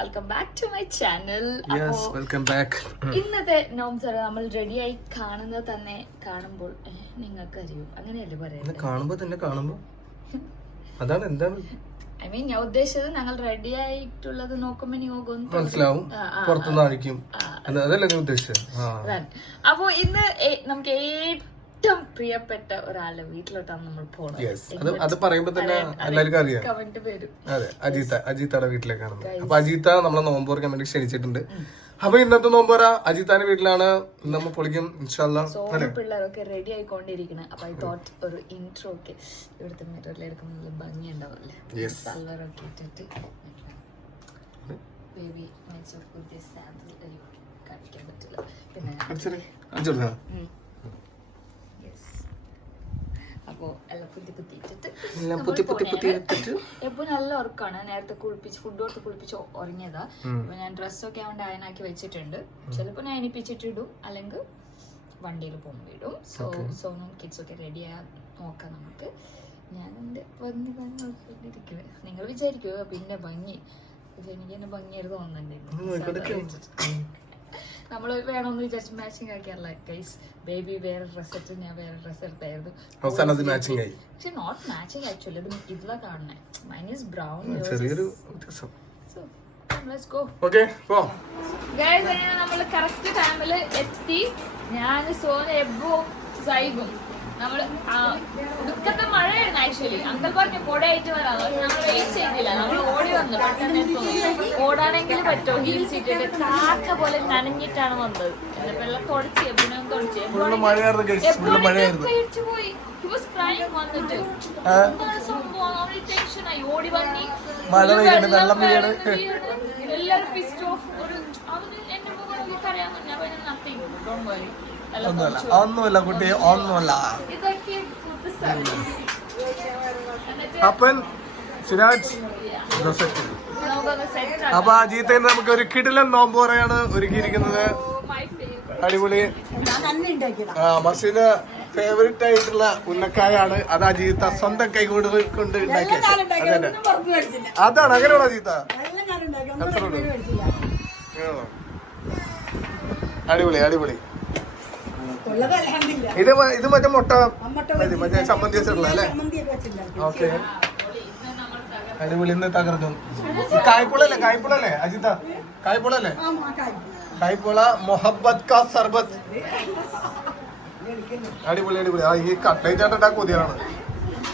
Welcome back to my channel. ഇന്നത്തെ നോംസ് നമ്മൾ റെഡിയായി കാണുന്നത് തന്നെ കാണുമ്പോൾ നിങ്ങൾക്ക് അറിയും, അങ്ങനെയല്ലേ പറയുന്നത്? അതാണ് എന്താണ് ഐ മീൻ ഞാൻ ഉദ്ദേശിച്ചത് ഞങ്ങൾ റെഡി ആയിട്ടുള്ളത് നോക്കുമ്പോ നിങ്ങൾക്ക് മനസ്സിലാവും, പുറത്തുനിന്നായിരിക്കും. അപ്പൊ ഇന്ന് നമുക്ക് ഏറ്റവും പ്രിയപ്പെട്ട ഒരാളുടെ വീട്ടിലോട്ടാണ് നമ്മൾ പോകുന്നത്. അത് പറയുമ്പോ തന്നെ എല്ലാവർക്കും അറിയാം. കമന്റ് വരും. അതെ, അജിത്തയുടെ വീട്ടിലേക്കാണ്. അപ്പൊ അജിത്ത നമ്മളെ നോമ്പ് തുറക്കാൻ വേണ്ടി ക്ഷണിച്ചിട്ടുണ്ട്. അപ്പൊ ഇന്നത്തെ നോമ്പോറ അജിത്താന്റെ വീട്ടിലാണ്. നമ്മൾ പൊളിക്കും ഇൻഷാല്ലാ. പിള്ളേരൊക്കെ റെഡി ആയിക്കൊണ്ടിരിക്കണം. അപ്പൊ ഐ തോട്ട് ഒരു ഇൻട്രോ ഒക്കെ ഇവിടുത്തെ മിററിൽ എടുക്കുന്ന ഭംഗി ഉണ്ടാവില്ലേ, സൽവാറൊക്കെ ഇട്ടിട്ട് ബേബി കാണിക്കാൻ പറ്റില്ല. പിന്നെ അപ്പോ എല്ലാം കുത്തിയിട്ടിട്ട് എപ്പോ നല്ല ഉറക്കാണ്. നേരത്തെ കുളിപ്പിച്ച് ഫുഡ് കൊടുത്ത് കുളിപ്പിച്ച് ഉറങ്ങിയതാ. അപ്പൊ ഞാൻ ഡ്രസ്സൊക്കെ അവൻ്റെ അയനാക്കി വെച്ചിട്ടുണ്ട്. ചിലപ്പോ ഞാൻ എണിപ്പിച്ചിട്ടിടും, അല്ലെങ്കിൽ വണ്ടിയിൽ പോകുമ്പോൾ ഇടും. സോനും കിഡ്സൊക്കെ റെഡിയാ നോക്കാം നമുക്ക്. ഞാൻ എൻ്റെ ഭംഗി നോക്കിക്കൊണ്ടിരിക്കുന്നത്. നിങ്ങൾ വിചാരിക്കുവോ പിന്നെ ഭംഗി, പക്ഷെ എനിക്ക് തന്നെ ഭംഗിയായിട്ട് തോന്നുന്നുണ്ടായിരുന്നു. നമ്മള് വേണമെന്ന് വിചാരിച്ചു മാച്ചിങ് ആക്കിയല്ല ഗൈസ്. ബേബി വേറെ ഡ്രസ് എടുത്ത് ഞാൻ വേറെ ഡ്രസ് എടുത്തായിരുന്നു. പക്ഷെ നോട്ട് മാച്ചിങ് ആക്ച്വലി. ഇത് ഇതിലാ കാണണേ. Mine is brown. നമ്മള് കറക്റ്റ് ടൈമില് എത്തി. ഞാൻ സോന എബോ സൈബും നമ്മള് ഉടുക്കത്തെ മഴയായിരുന്നു ആക്ച്വലി. അങ്കിൾ പറഞ്ഞു കൊടയായിട്ട് വരാം. നമ്മൾ വെയിറ്റ് ചെയ്തില്ല, നമ്മൾ ഓടി വന്നു. പെട്ടെന്ന് ഓടാണെങ്കിൽ പറ്റുമോ ഹീൽസ് ഇട്ടിട്ട് കാക്ക പോലെ നനഞ്ഞിട്ടാണ് വന്നത്. വെള്ളം തുടച്ച് എബിനും തുടച്ച് പോയി. വന്നിട്ട് സംഭവം ടെൻഷനായി. ഓടി വന്നി എല്ലാരും പിസ്റ്റ് ഓഫ്. ഒരു അവന് എന്റെ മുകളിൽ കരയാൻ ഞാൻ നത്തിങ്. Don't worry. ഒന്നുമില്ല കുട്ടി, ഒന്നുമല്ല. അപ്പൻ സിരാജ് അപ്പൊ അജീത്തേന്ന് നമുക്ക് ഒരു കിടിലൻ നോമ്പ് പറയാണ് ഒരുക്കിയിരിക്കുന്നത്. അടിപൊളി. മസീന് ഫേവറേറ്റ് ആയിട്ടുള്ള ഉന്നക്കായാണ്. അത് അജീത്ത സ്വന്തം കൈ കൊണ്ട് ഉണ്ടാക്കിയത്. അതാണ് അങ്ങനെയുള്ള അജീത്ത. അടിപൊളി അടിപൊളി. ഇത് മറ്റേ മുട്ട മറ്റേ ചമ്മന്തി വെച്ചിട്ടുള്ള അല്ലേ? ഓക്കെ, അടിപൊളി. ഇന്ന് തകർക്കും. കായ്പുളല്ലേ, കായ്പുളല്ലേ അജിത്ത? കായ്പുളല്ലേ? കായ്പുള മൊഹബത്ത് കാ സർബത്ത്. അടിപൊളി അടിപൊളി. ആ ഈ കട്ട്ലേറ്റ് ആയിട്ട് കൊതിയാണ്.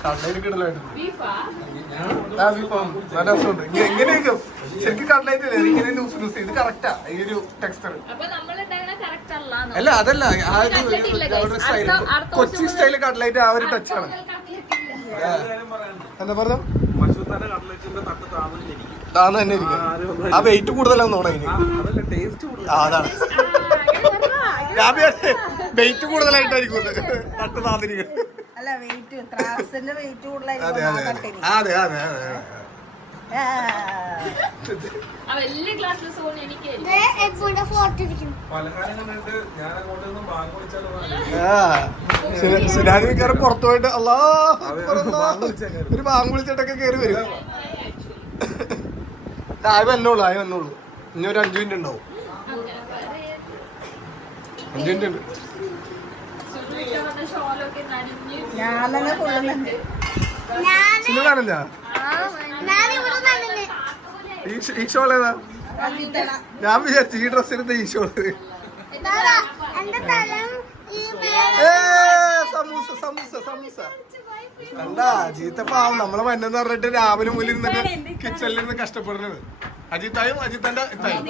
കട്ട്ലേറ്റ് കിടലായിട്ട് നല്ല രസമുണ്ട്. എങ്ങനെയൊക്കെ ശരിക്കും കട്ട്ലേറ്റ് അല്ലേ ഇങ്ങനെ ലൂസ് ലൂസ്. ഇത് കറക്റ്റാ ഈ ഒരു ടെക്സ്ചർ. അല്ല അതല്ല, ആ ഒരു സ്റ്റൈൽ കൊച്ചി സ്റ്റൈല് കട്ട്ലേറ്റ് ആ ഒരു ടച്ചാണ്. എന്താ പറഞ്ഞു? താന്ന് തന്നെ ഇരിക്കും. ആ വെയിറ്റ് കൂടുതലാന്ന് തോന്നുന്നു അതിന്. അതാണ് ഞാൻ വെയിറ്റ് കൂടുതലായിട്ടായിരിക്കും തട്ട് താന്നിരിക്കും. അതെ അതെ അതെ അതെ അതെ. സിനാജ് മിക്കാറും പുറത്തു പോയിട്ട് അല്ലാ ഒരു ബാങ്ക് വിളിച്ചിട്ടൊക്കെ കയറി വരും. ആയി വന്നോളൂ ആയി വന്നോളൂ. ഇനി ഒരു 5 മിനിറ്റ് ഉണ്ടാവും. 5 മിനിറ്റ് ഉണ്ട്. സിനിമ ഈ ഷോൾ ഏതാ? ഞാൻ വിചാരിച്ചു ഈ ഡ്രസ് എടുത്ത ഈ ഷോൾ. സമൂസ സമൂസ സമൂസ. എന്താ അജീത്ത പാവം നമ്മളെ മന്നെന്ന് പറഞ്ഞിട്ട് രാവിലെ മുതൽ ഇരുന്നിട്ട് കിച്ചണിൽ ഇരുന്ന് കഷ്ടപ്പെടുന്നത്. അജിത്തായും അജിത്തന്റെ ഇത്തായും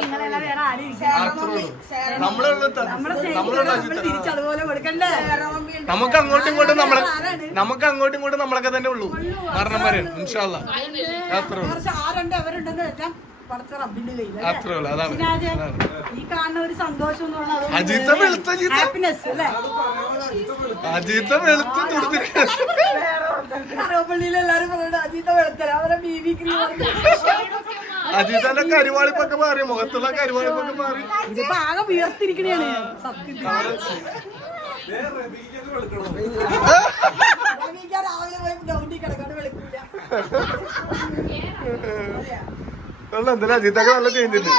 നമുക്ക് അങ്ങോട്ടും ഇങ്ങോട്ടും നമ്മളൊക്കെ തന്നെ ഉള്ളൂ. കാരണം പറയാൻ ഇൻഷാ അല്ലാ അത്രേ ഉള്ളൂ. അത്രേ ഉള്ളൂ. അതാണ് ഈ കാണുന്ന ഒരു സന്തോഷം. അജിത്ത വെളുത്ത അജിത്ത വെളുത്ത് എല്ലാരും പറയുന്നത് അജിത്ത വെളുത്തല. അവരെ ബീബി ക്രീം അജിത്തന്റെ കരുവാളിപ്പൊക്കെ മാറി, മുഖത്തുള്ള കരുവാളിപ്പൊക്കെ മാറി. ഇതിപ്പോ ആകെ ഉയർത്തിരിക്കണേണ് സത്യത്തിൽ. രാവിലെ പോയി ഡൗണ്ടി കിടക്കാണ്ട് വെളുക്കില്ല. എന്തിനാ അജിത്തൊക്കെ നല്ല ചേഞ്ച് ഉണ്ട്.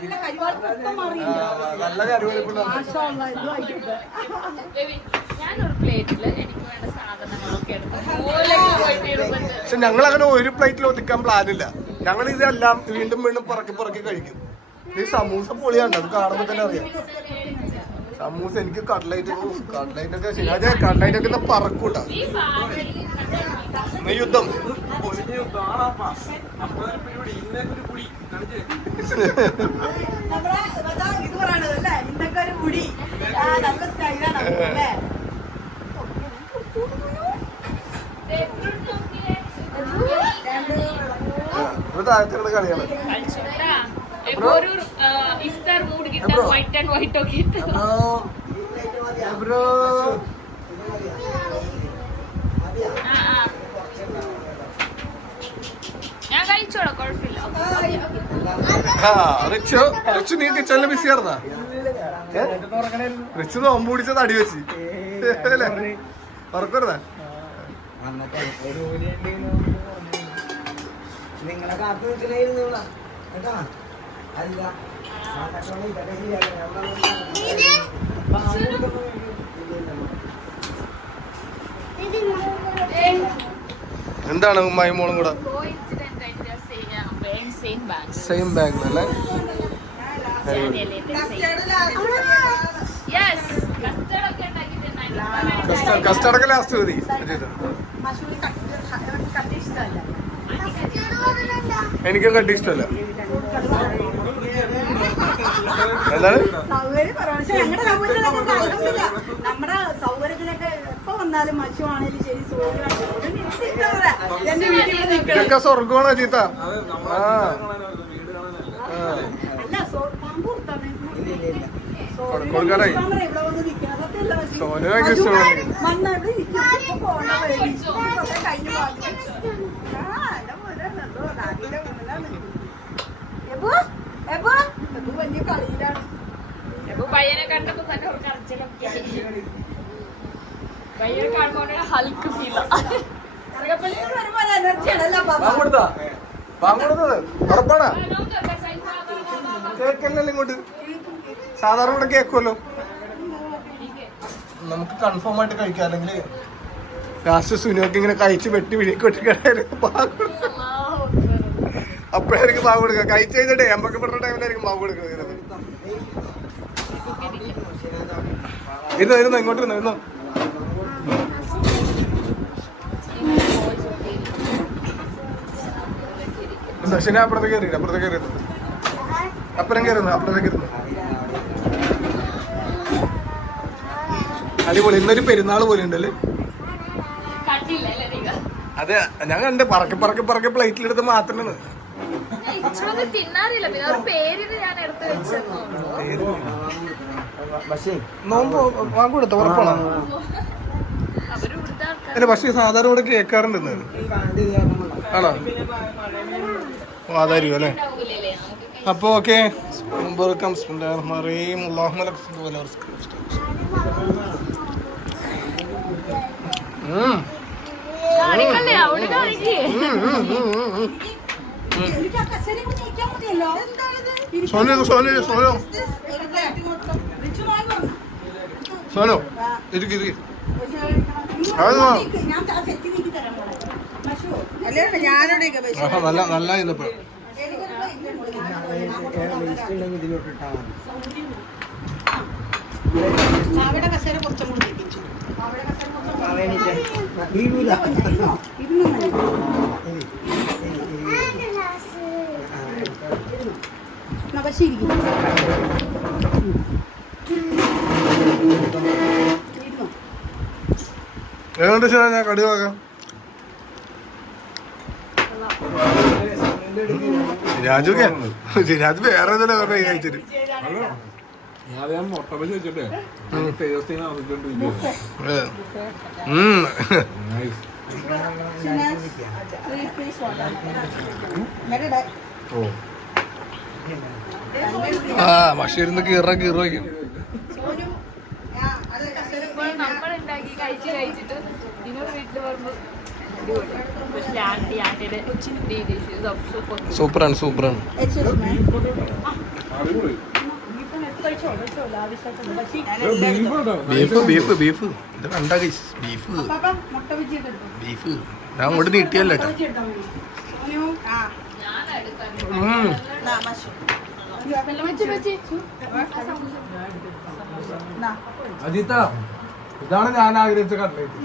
നല്ല കരിവാളിപ്പൊക്കെ മാറിയില്ല. നല്ല കരുവലിപ്പുണ്ട്. മാഷാ അല്ലാ, ഇതും ആയിക്കോട്ടെ. ഞാനൊരു പ്ലേറ്റില് എനിക്ക് വേണ്ട സാധനങ്ങളൊക്കെ എടുത്ത് മൂലയ്ക്ക് പോയിട്ട് ഇടുന്നുണ്ട്. പക്ഷെ ഞങ്ങൾ അങ്ങനെ ഒരു പ്ലേറ്റിൽ ഒതുക്കാൻ പ്ലാനില്ല. ഞങ്ങൾ ഇതെല്ലാം വീണ്ടും വീണ്ടും പുറക്കി കഴിക്കും. ഈ സമൂസ പൊളിയാണ്, അത് കാണുമ്പോ തന്നെ അറിയാം. സമൂസ എനിക്ക് കട്ട്ലൈറ്റ് ഒക്കെ ശരിയാ. കട്ട്ലൈറ്റ് ഒക്കെ ഇന്ന് പറക്കൂട്ടാ. യുദ്ധം നമ്മളെ ഇത് പറയണത് അല്ലേ, ഇന്നൊക്കെ ഒരു മുടി നല്ല സ്റ്റൈലാണ് അല്ലേ. താഴത്തുള്ള കളിയാണ്. ഒരു ഇഫ്താർ മൂഡ് കിട്ടാൻ വൈറ്റ് ആൻഡ് വൈറ്റ് ഒക്കെ ഇട്ട് ഞാൻ കഴിച്ചോളാം, കുഴപ്പമില്ല. റിച്ചു നീ കിച്ചണില് ബിസി ആയിരുന്നാ? റിച്ചു നോമ്പ് പിടിച്ചത് അടി വെച്ച് അല്ലേ? ഉറക്കരുതാ? നിങ്ങളെ കാത്തു നിൽക്കണായിരുന്നു കേട്ടാ. അല്ല എന്താണ് ഉമ്മായി മോളും കൂടെ സെയിം ബാഗ് അല്ലേ? കസ്റ്റർഡൊക്കെ ലാസ്റ്റ് മതി. എനിക്കും കട്ടി ഇഷ്ടമല്ല. എന്താണ് സൗകര്യം കുറവാണ്. പക്ഷെ ഞങ്ങളുടെ സൗകര്യത്തിനൊക്കെ അൽഹംദുലില്ലാ, നമ്മുടെ സൗകര്യത്തിനൊക്കെ എപ്പോ വന്നാലും മച്ചുവാണേലും ശരി എന്റെ വീട്ടിൽ ഇതൊക്കെ സ്വർഗമാണോ ചീത്ത? അല്ല പാമ്പ് കൊടുത്താണ് കൊടുക്കാറായി. ഇവിടെ വന്ന് നിൽക്കുന്നത് സോനു ഭയങ്കര ഇഷ്ടമാണ്. മണ്ണ ഇവിടെ നിൽക്കും പോണ കഴിഞ്ഞു വലിയ കളിയിലാണ്. പയ്യനെ കണ്ടപ്പോ തന്നെ ഒരു കറച്ചിലൊക്കെ പയ്യനെ കാണുമ്പോ ഹൽക്ക് ഫീലാ. ഉറപ്പാണ്. കേക്കല്ലോ ഇങ്ങോട്ട്. സാധാരണ ഇവിടെ കേക്കുമല്ലോ. നമുക്ക് കൺഫേം ആയിട്ട് കഴിക്കാം. അല്ലെങ്കിൽ ലാസ്റ്റ് സുനിയൊക്കെ ഇങ്ങനെ കഴിച്ച് വെട്ടി വിഴിക്ക് അപ്പോഴായിരിക്കും പാവ് കൊടുക്കുക. കഴിച്ച് കഴിഞ്ഞിട്ട് എമ്പൊക്കെ പെട്ട ടൈമിലായിരിക്കും പാവ് കൊടുക്കുന്നത്. ഇരുന്നോ ഇങ്ങോട്ട് ഇരുന്നോ. ശനി അപ്പുറത്തേക്ക് കയറിയില്ല. അപ്പുറത്തേക്ക് കയറിയിരുന്നു. അപ്പുറം കയറുന്നു. അപ്പുറത്തേക്ക് ഇരുന്നു. അടിപൊളി. ഇന്നൊരു പെരുന്നാൾ പോലെ ഉണ്ടല്ലേ? അതെ, ഞാൻ കണ്ട് പറക്കെ പ്ലേറ്റിലെടുത്ത് മാത്രമാണ്. തിന്നാറില്ല, പിന്നെ ഒരു പേരിന് ഞാൻ എടുത്ത് വെച്ചെന്നോ. നോമ്പ് വാങ്ങി കൊടുത്ത ഉറപ്പാണോ? അല്ല പക്ഷേ സാധാരണ ഇവിടെ കേൾക്കാറുണ്ട്. ആണോ? അതായിരിക്കും അല്ലേ? അപ്പൊ ഓക്കെ. സോനു ഇരിക്കും. നല്ല ഇന്നപ്പോ അവിടെ കസേര കുറച്ചും കൂടി തിരിച്ചു. ഏതുകൊണ്ട് ഞാൻ കടി വാങ്ങാം. സിരാജ് വേറെ ഏതെല്ലാം പറഞ്ഞ കഴിച്ചിട്ട് മഷിരുന്ന് കീറ വയ്ക്കും. നമ്മളുണ്ടാക്കി കഴിച്ചിട്ട് നിങ്ങളുടെ വീട്ടിൽ വരുമ്പോ പക്ഷേ ആന്റിയുടെ രീതി സൂപ്പർ. സൂപ്പറാണ് സൂപ്പറാണ്. ബീഫ് ബീഫ് ഇത് കണ്ട ബീഫ് ബീഫ് ഞാൻ അങ്ങോട്ട് നീട്ടിയല്ല കേട്ടോ. അജിത്ത ഇതാണ് ഞാൻ ആഗ്രഹിച്ച കട്ട്ലേറ്റ്.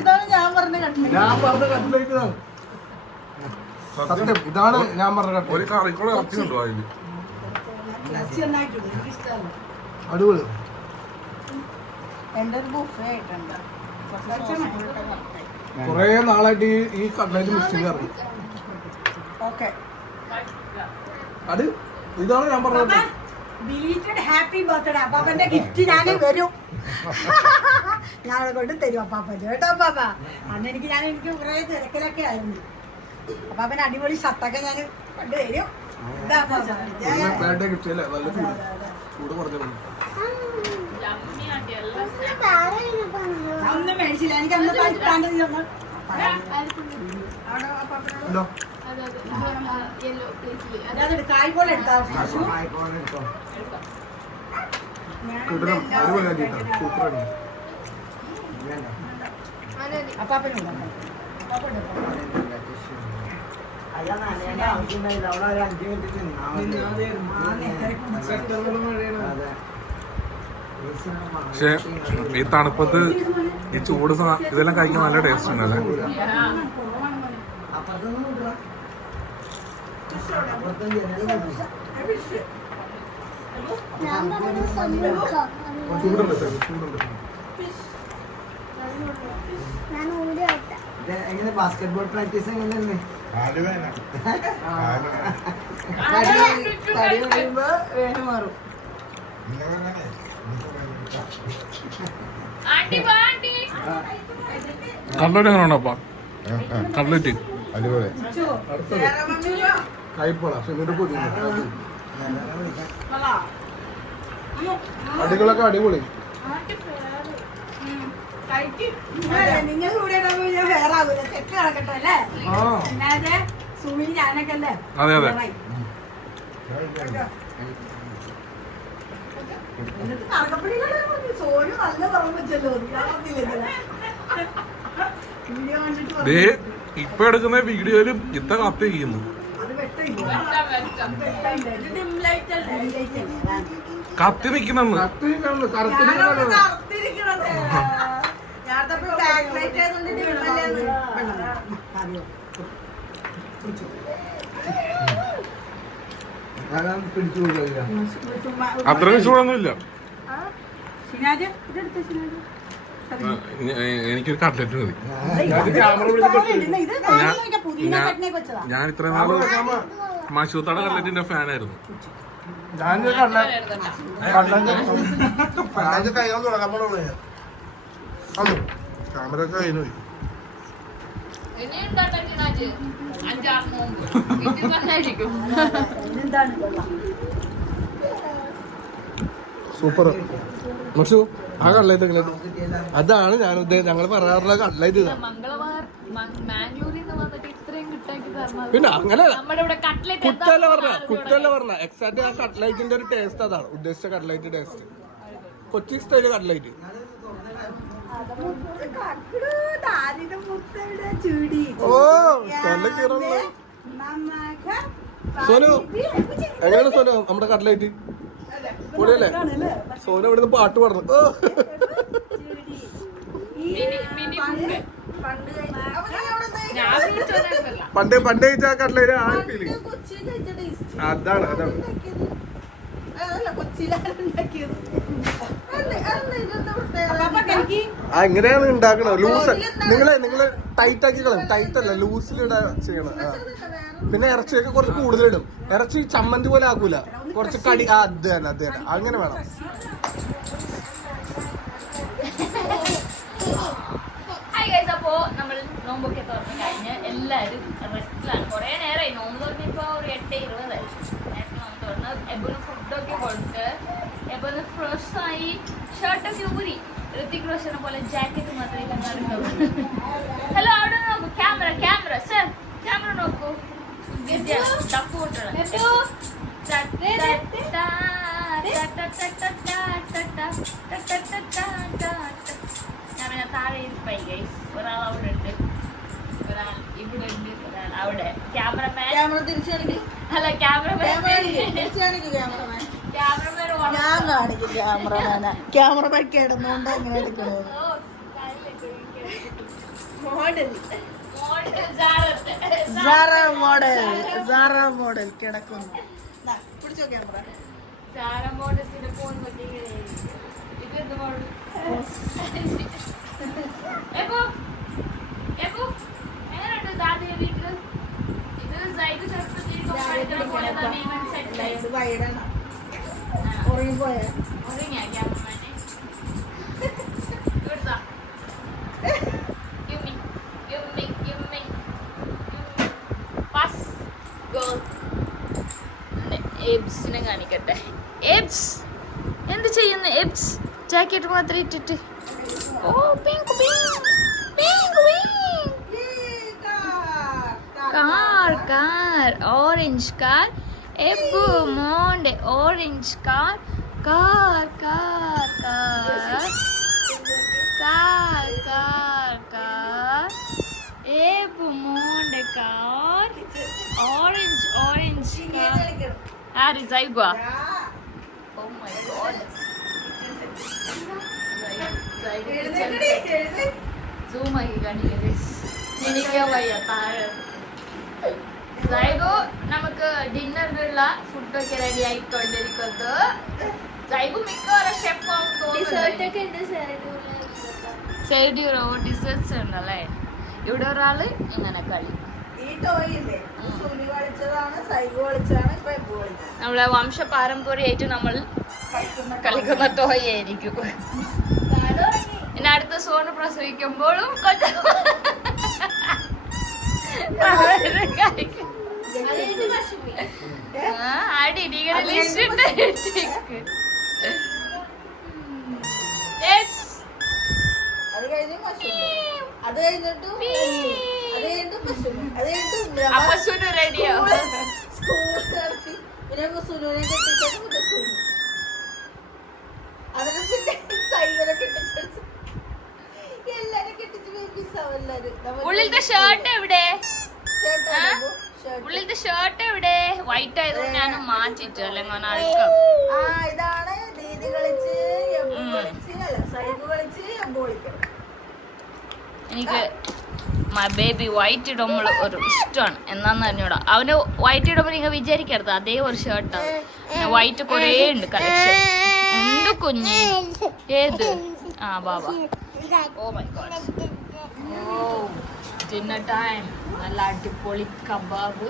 ഇതാണ് ഞാൻ പറഞ്ഞ കട്ട്ലേറ്റ്. ഞാൻ പറഞ്ഞ കട്ട്ലേറ്റ് സത്യം ഇതാണ് ഞാൻ പറഞ്ഞ കട്ട്ലേറ്റ്. ഒരു കറിക്കുള്ള ഇറച്ചി ഉണ്ടോ അതില്? അടിപൊളി. എന്റെ ഒരു ബുഫേ ആയിട്ടുണ്ട്. കൊറേ നാളായിട്ട് ഈ കട്ട്ലേറ്റ് മിക്സിംഗ് ഇറങ്ങി. ഓക്കെ അത് ഇതാണ് ഞാൻ പറഞ്ഞത്. Belated happy birthday. അപ്പാപ്പന്റെ ഗിഫ്റ്റ് ഞാൻ വരും. ഞാൻ കൊണ്ട് തരും അപ്പാപ്പന്റെ കേട്ടോ അപ്പാപ്പ. അന്ന് എനിക്ക് കുറെ തിരക്കിലൊക്കെ ആയിരുന്നു. അപ്പാപ്പന്റെ അടിപൊളി ഷർട്ടൊക്കെ ഞാൻ കൊണ്ട് തരും. ഗിഫ്റ്റ് അല്ലേ? നല്ല ചൂട് കുറഞ്ഞു. ഒന്നും മേടിച്ചില്ല. എനിക്ക് അന്ന് കായ് പോലെ എടുത്താ അപ്പാപ്പനുണ്ടോ? പക്ഷെ ഈ തണുപ്പത്ത് ഈ ചൂട് ഇതെല്ലാം കഴിക്കാൻ നല്ല ടേസ്റ്റ് ഉണ്ടല്ലേ. എങ്ങനെ ബാസ്കറ്റ്ബോൾ പ്രാക്ടീസ് എങ്ങനെയാണ്? തടി കഴിയുമ്പോ വേഗം മാറും. കട്ട്ലേറ്റ് എങ്ങനെ ഉണ്ടപ്പാ? കട്ട്ലേറ്റ് അടിപൊളി. കൈപ്പോളാ അടികളൊക്കെ അടിപൊളി. നിങ്ങൾ കൂടെ ഞാൻ വേറെ ആകൂല. തെറ്റ് നടക്കട്ടെ അല്ലേ? എന്നാതെ സുമി ഞാനൊക്കെ അല്ലേ? അതെ അതെ. സോനു നല്ല തുറന്നല്ലോ. ദേ ഇപ്പൊ എടുക്കുന്ന വീഡിയോയിലും ഇത്ത കത്ത് ചെയ്യുന്നു. കത്തി നിക്കുന്നെന്ന്. അത്രയും ചൂടൊന്നുമില്ല. എനിക്കൊരു കട്ട്ലേറ്റ് മതി. ഞാൻ ഇത്രയും നാള് മഷൂത്താടെ കട്ട്ലേറ്റിന്റെ ഫാനായിരുന്നു. ക്യാമറ കഴിഞ്ഞു. സൂപ്പർ. മഷു ആ കട്ട്ലേറ്റ് എങ്ങനെ? അതാണ് ഞാൻ ഞങ്ങൾ പറയാറുള്ള കട്ട്ലേറ്റ്. പിന്നെ അങ്ങനെ കുട്ടല്ല പറഞ്ഞ എക്സാക്ട് ആ കട്ട്ലേറ്റിന്റെ ഒരു ടേസ്റ്റ് അതാണ് ഉദ്ദേശിച്ച cutlet taste. Kochi style cutlet. ഓ നല്ല കീറുള്ളൂ. സോനു എങ്ങനെയാണ് സോനു നമ്മുടെ കട്ട്ലേറ്റ്? പൊളിയല്ലേ? സോനു ഇവിടുന്ന് പാട്ട് പാടുന്നു. പണ്ട് കഴിച്ച കട്ട്ലേറ്റ് ആ ഫീലിംഗ് അതാണ്. എങ്ങനെയാണ് ഉണ്ടാക്കണത്? ലൂസ് നിങ്ങള് ടൈറ്റ് ആക്കി കളയും. ടൈറ്റ് അല്ല ലൂസിൽ ചെയ്യണം. പിന്നെ ഇറച്ചിയൊക്കെ കുറച്ച് കൂടുതലിടും. ഇറച്ചി ചമ്മന്തി പോലെ ആക്കൂല, കുറച്ച് കടി. അത് തന്നെ അങ്ങനെ വേണം. അപ്പോ നമ്മൾ നോമ്പൊക്കെ തുറന്ന് കഴിഞ്ഞ് എല്ലാവരും റെസ്റ്റിലാണ്. കുറെ നേരമായി നോമ്പ് തുറന്നിപ്പോ ഒരു 8:20 നേരത്തെ നോമ്പ് തുറന്ന് എപ്പോഴും ഫുഡൊക്കെ കൊടുത്ത് എപ്പോഴും ഫ്രഷായി ഷർട്ടൊക്കെ ഊരി ഋതിക് റോഷനെ പോലെ ജാക്കറ്റ് മാത്രമേ കണ്ടാറുള്ളൂ. ഹലോ അവിടെ നോക്കൂ ക്യാമറ ഞാൻ താഴെ ഇരിപ്പായി ഗൈസ്. ഒരാൾ അവിടെ ഉണ്ട്, ഒരാൾ ഇവിടെ ഉണ്ട്, ഒരാൾ അവിടെ. ക്യാമറമാൻ ക്യാമറ തിരിച്ചാണെങ്കിൽ അല്ല ക്യാമറമാൻ ഞാൻ കാണിക്കും ക്യാമറമാനെ. ക്യാമറമാൻ കിടന്നുകൊണ്ട് എങ്ങനെ എടുക്കണത് മോഡൽ കിടക്കുന്നു. പിടിച്ചോ ക്യാമറ. ഉറങ്ങിപ്പോയ എബ്സിനെ കാണിക്കട്ടെ. എബ്സ് എന്ത് ചെയ്യുന്നു? എബ്സ് ജാക്കറ്റ് മാത്രം ഇട്ടിട്ട്. ഓ pink pink pink pink car orange car. Ebu മോന്റെ orange car car car car car car car. Ebu മോന്റെ കാർ ഓറഞ്ച് ഓറഞ്ച് കാർ. ആര് സൈബ? Oh my god. Zoom ആക്കി കാണിക്കേ. എനിക്ക് വയ്യ താഴെ. സൈബു നമുക്ക് ഡിന്നറിനുള്ള ഫുഡൊക്കെ റെഡി ആയിക്കൊണ്ടിരിക്കുന്നത്. സൈബു മിക്കവാറും ഷെഫ് ആവും തോന്നുന്നു. സൈഡ് ഡിസേർട്സ് ഉണ്ടല്ലേ. ഇവിടെ ഒരാള് ഇങ്ങനെ കളി. ഈ ടോയില്ലേ സുനി കളിച്ചതാണ്, സൈബ് കളിച്ചതാണ്, ഇപ്പൊ എബു കളിച്ചത്. നമ്മളെ വംശ പാരമ്പര്യമായിട്ട് നമ്മൾ കളിക്കുന്ന ടോയ് ആയിരിക്കും. ഇനി അടുത്ത സോണ് പ്രസവിക്കുമ്പോഴും അത് കഴിഞ്ഞ് മഷൂന്, അത് കഴിഞ്ഞിട്ട് അത് കഴിഞ്ഞിട്ട് മഷൂന്, അത് കഴിഞ്ഞിട്ട് റെഡിയോ സ്കൂൾ നടത്തി. പിന്നെ സുനുവിനെ കെട്ടിച്ചത് മുതൽ അതിനെ പിന്നെ സൈബറെ കെട്ടിച്ചു, എല്ലാരും കെട്ടിച്ച് ബേബീസാവും എല്ലാരും. ഉള്ളിലത്തെ ഷർട്ട് എവിടെ? ഉള്ളിലത്തെ ഷർട്ട് എവിടെ? വൈറ്റ് ആയതുകൊണ്ട് ഞാൻ മാറ്റിട്ടു, അല്ലെങ്കിൽ അഴുക്കാം. ഇതാണ് ദീദി കളിച്ച് എബു കളിച്ച്, അല്ല സൈബ് കളിച്ച് എബു കളിക്കണം. എനിക്ക് ബേബി വൈറ്റ് ഇടുമ്പോൾ ഒരു ഇഷ്ടമാണ്. എന്നാന്ന് അറിഞ്ഞൂടാ, അവന് വൈറ്റ് ഇടുമ്പോൾ നിങ്ങൾ വിചാരിക്കരുത് അതേ ഒരു ഷർട്ടാണ്. വൈറ്റ് കുറേ ഉണ്ട് കളക്ഷൻ. എന്ത് കുഞ്ഞ് ഏത്? ആ ബാബ. Oh my god. Oh dinner time. നല്ല അടിപൊളി കബാബ്.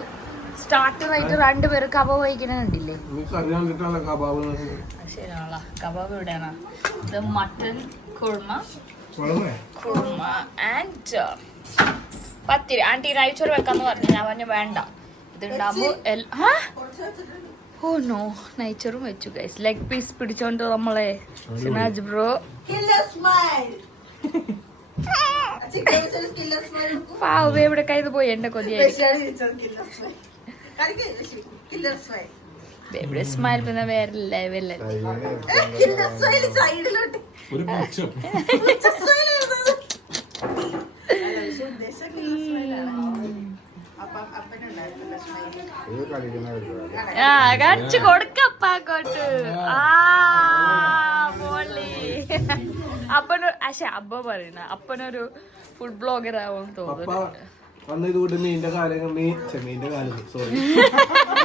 സ്റ്റാർട്ടറായിട്ട് രണ്ടുപേര് കബാബ് കഴിക്കണുണ്ടില്ലേ? ശരിയാണല്ലോ. കബാബ് എവിടെയാണ്? ഇത് മട്ടൺ കുർമ കുർമ ആൻഡ് പത്തിരി. ആന്റി നെയ്ച്ചോറ് വെക്കാന്ന് പറഞ്ഞു. ഞാൻ പറഞ്ഞു വേണ്ട, ഇതുണ്ടാകുമ്പോ ഓ നോ നെയ്ച്ചോറും വെച്ചു ഗൈസ്. ലെഗ് പീസ് പിടിച്ചോണ്ട് നമ്മളെ സിനാജ് ബ്രോ പാവ എവിടെ കയ്യിൽ പോയി. എന്റെ കൊതിയായി ബേബിയുടെ സ്മൈൽ പിന്നെ വേറെ ലെവലല്ലേ. കടിച്ചു കൊടുക്കപ്പാക്കോട്ട്. പൊളി. അപ്പനൊരു പക്ഷെ അബ്ബ പറയുന്ന അപ്പനൊരു ഫുഡ് ബ്ലോഗർ ആവും തോന്നുന്നു. വന്നിതുകൊണ്ട് മീന്റെ കാലങ്ങൾ മീന്റെ കാലം സോറി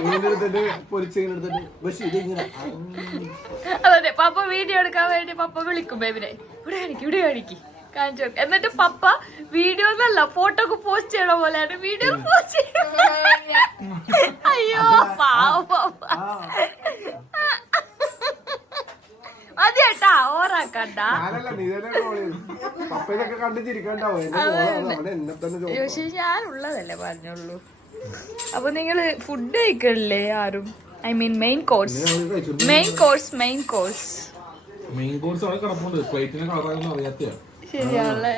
മീൻ എടുത്തിട്ട് പൊരിച്ചെടുത്തിട്ട് പക്ഷെ ഇതിങ്ങനെ അതെ പപ്പ വീഡിയോ എടുക്കാൻ വേണ്ടി പപ്പ വിളിക്കും ബേബിനെ. ഇവിടെ കാണിക്ക് കാണിച്ചു. എന്നിട്ട് പപ്പ വീഡിയോ ഒന്നല്ല ഫോട്ടോ ഒക്കെ പോസ്റ്റ് ചെയ്യണ പോലെയാണ് വീഡിയോ പോസ്റ്റ് ചെയ്യണം. അയ്യോ പാവ മതിയേട്ടാ ഓറാക്കണ്ട. പക്ഷെ ഞാനുള്ളതല്ലേ പറഞ്ഞുള്ളൂ. അപ്പൊ നിങ്ങള് ഫുഡ് കഴിക്കണില്ലേ ആരും? ഐ മീൻ മെയിൻ കോഴ്സ് അവിടെ കിടപ്പുണ്ട്. പ്ലേറ്റിനെ കളറാണെന്ന് അറിയാത്ത ശരിയാണല്ലേ.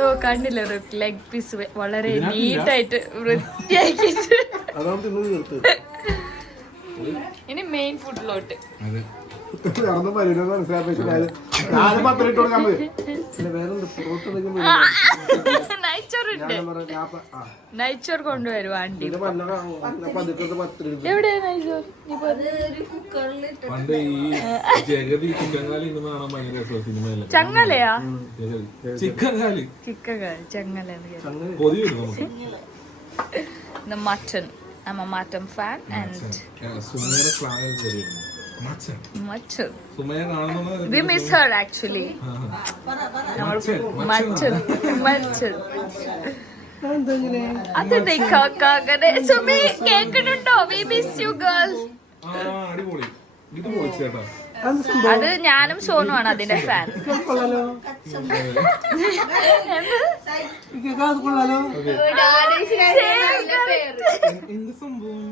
ഓ കണ്ടില്ല ഒരു ലെഗ് പീസ് വളരെ നീറ്റായിട്ട് വൃത്തിയാക്കിട്ട് അതാണ് തിന്നു തീർത്ത് ഇനി മെയിൻ ഫുഡിലോട്ട്. അതെ നടന്നു പരിപാടി മനസ്സിലാക്കി ഞാനും പത്രം ഇട്ട് കൊടുക്കാൻ പോയി വേറെന്ത് ഫ്രൂട്ട് നൈച്ചോറുണ്ട്. നൈച്ചോർ കൊണ്ടുവരും ആന്റി. എവിടെ നൈച്ചോർ? പണ്ട് ഈ ജഗതി ചിക്കൻ കാലി ഇന്ന് കാണാൻ ഭയങ്കര രസമാണ് സിനിമയില്. ചങ്ങലയാ? ചിക്കൻ കാലി ചിക്കൻ ചങ്ങല. കൊതി വരും നമുക്ക്. The mutton. I'm a mutton fan and സുമയുടെ സ്ലാങ് കയറിയിരുന്നു. mutton. സുമയെ കാണുന്നത് We miss her actually. Mutton. അതെ കാക്കാകനെ സുമി കേൾക്കുന്നുണ്ടോ? We miss you girl. അടിപൊളി. ഇത് പൊളിച്ചേട്ടാ. അത് ഞാനും സോനുമാണ് അതിന്റെ ഫാൻ. എന്ത് സംഭവം?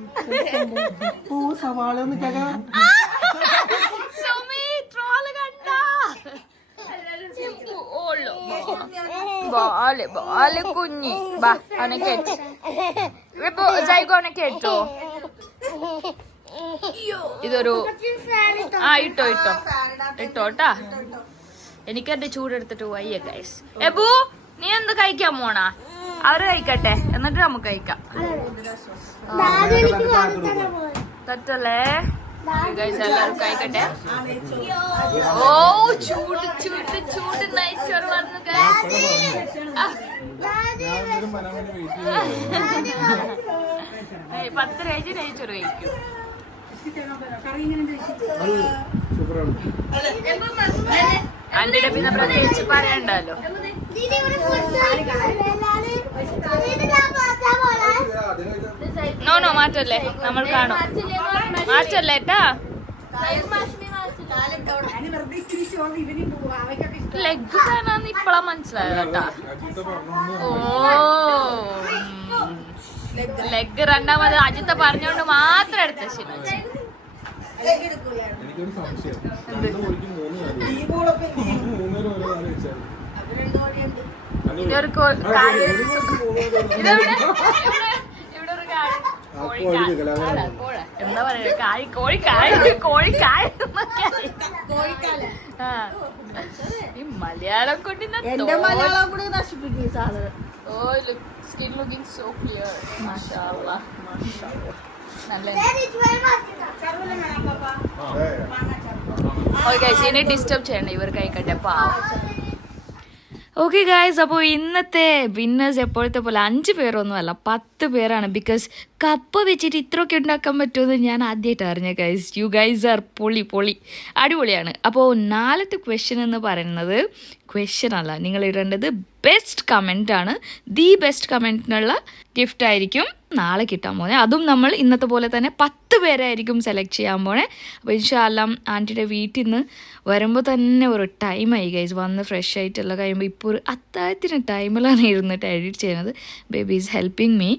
കുഞ്ഞി ബാ അനക്കേറ്റോ ജൈഗോണക്കേറ്റോ. ഇതൊരു ഇട്ടോട്ടാ. എനിക്കെന്റെ ചൂടെടുത്തിട്ട് വയ്യ ഗൈസ്. എബു നീ എന്ത് കഴിക്കാൻ പോണാ? അവര് കഴിക്കട്ടെ എന്നിട്ട് നമുക്ക് കഴിക്കാം. തെറ്റല്ലേ ഗൈസ്? എല്ലാവരും കഴിക്കട്ടെ. ഓ ചൂട് ചൂട് ചൂട് നൈച്ചോർ വന്നു ഗൈസ്. പത്ത് രൂപ നൈച്ചോർ കഴിക്കും. ആന്റിയുടെ പിന്നെ പ്രത്യേകിച്ച് പറയണ്ടല്ലോ. നോ മാറ്റല്ലേ, നമ്മൾ കാണും. മാറ്റല്ലേ ട്ടാ. ലെഗ് ഫാനാന്ന് ഇപ്പളാ മനസ്സിലായതാ. ഓ ലെഗ് രണ്ടാമത് അജിത്ത പറഞ്ഞോണ്ട് മാത്രം എടുത്ത ശരി. എനിക്കൊരു സംശയം. ഇതൊരു എന്താ പറയാ കായ് കോഴിക്കായ ഈ മലയാളം കൊണ്ട് സ്കിൻ ലുക്കിംഗ് സോ ക്ലിയർ. മാഷാഅല്ലാഹ് നല്ല. ഇനി ഡിസ്റ്റർബ് ചെയ്യണ്ട, ഇവർ കഴിക്കട്ടെ പാവം. ഓക്കെ ഗായ്സ്, അപ്പോൾ ഇന്നത്തെ വിന്നേഴ്സ് എപ്പോഴത്തെ പോലെ 5 പേരൊന്നുമല്ല 10 പേരാണ്. ബിക്കോസ് കപ്പ വെച്ചിട്ട് ഇത്രയൊക്കെ ഉണ്ടാക്കാൻ പറ്റുമെന്ന് ഞാൻ ആദ്യമായിട്ട് അറിഞ്ഞ ഗൈസ്. യു ഗൈസ് ആർ പൊളി അടിപൊളിയാണ്. അപ്പോൾ 4ത്തെ ക്വസ്റ്റ്യൻ എന്ന് പറയുന്നത് ക്വസ്റ്റ്യൻ അല്ല, നിങ്ങൾ ഇടേണ്ടത് ബെസ്റ്റ് കമൻ്റ് ആണ്. ദി ബെസ്റ്റ് കമൻറ്റിനുള്ള ഗിഫ്റ്റ് ആയിരിക്കും നാളെ കിട്ടാൻ പോകുന്നത്. അതും നമ്മൾ ഇന്നത്തെ പോലെ തന്നെ 10 പേരായിരിക്കും സെലക്ട് ചെയ്യാൻ പോണേ. അപ്പോൾ ഇൻഷാ അല്ലാഹ് ആൻറ്റിയുടെ വീട്ടിൽ നിന്ന് വരുമ്പോൾ തന്നെ ഒരു ടൈമായി ഗൈസ്. വന്ന് ഫ്രഷ് ആയിട്ടെല്ലാം കഴിയുമ്പോൾ ഇപ്പോൾ ഒരു അത്താഴത്തിന് ടൈമിലാണ് ഇരുന്നിട്ട് എഡിറ്റ് ചെയ്യുന്നത്. Baby is helping me.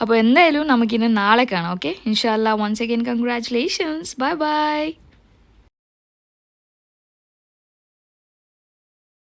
അപ്പോൾ എന്തായാലും നമുക്കിനി നാളെ കാണാം. ഓക്കെ, ഇൻഷാ അല്ലാഹ്. Once again congratulations. ബൈ.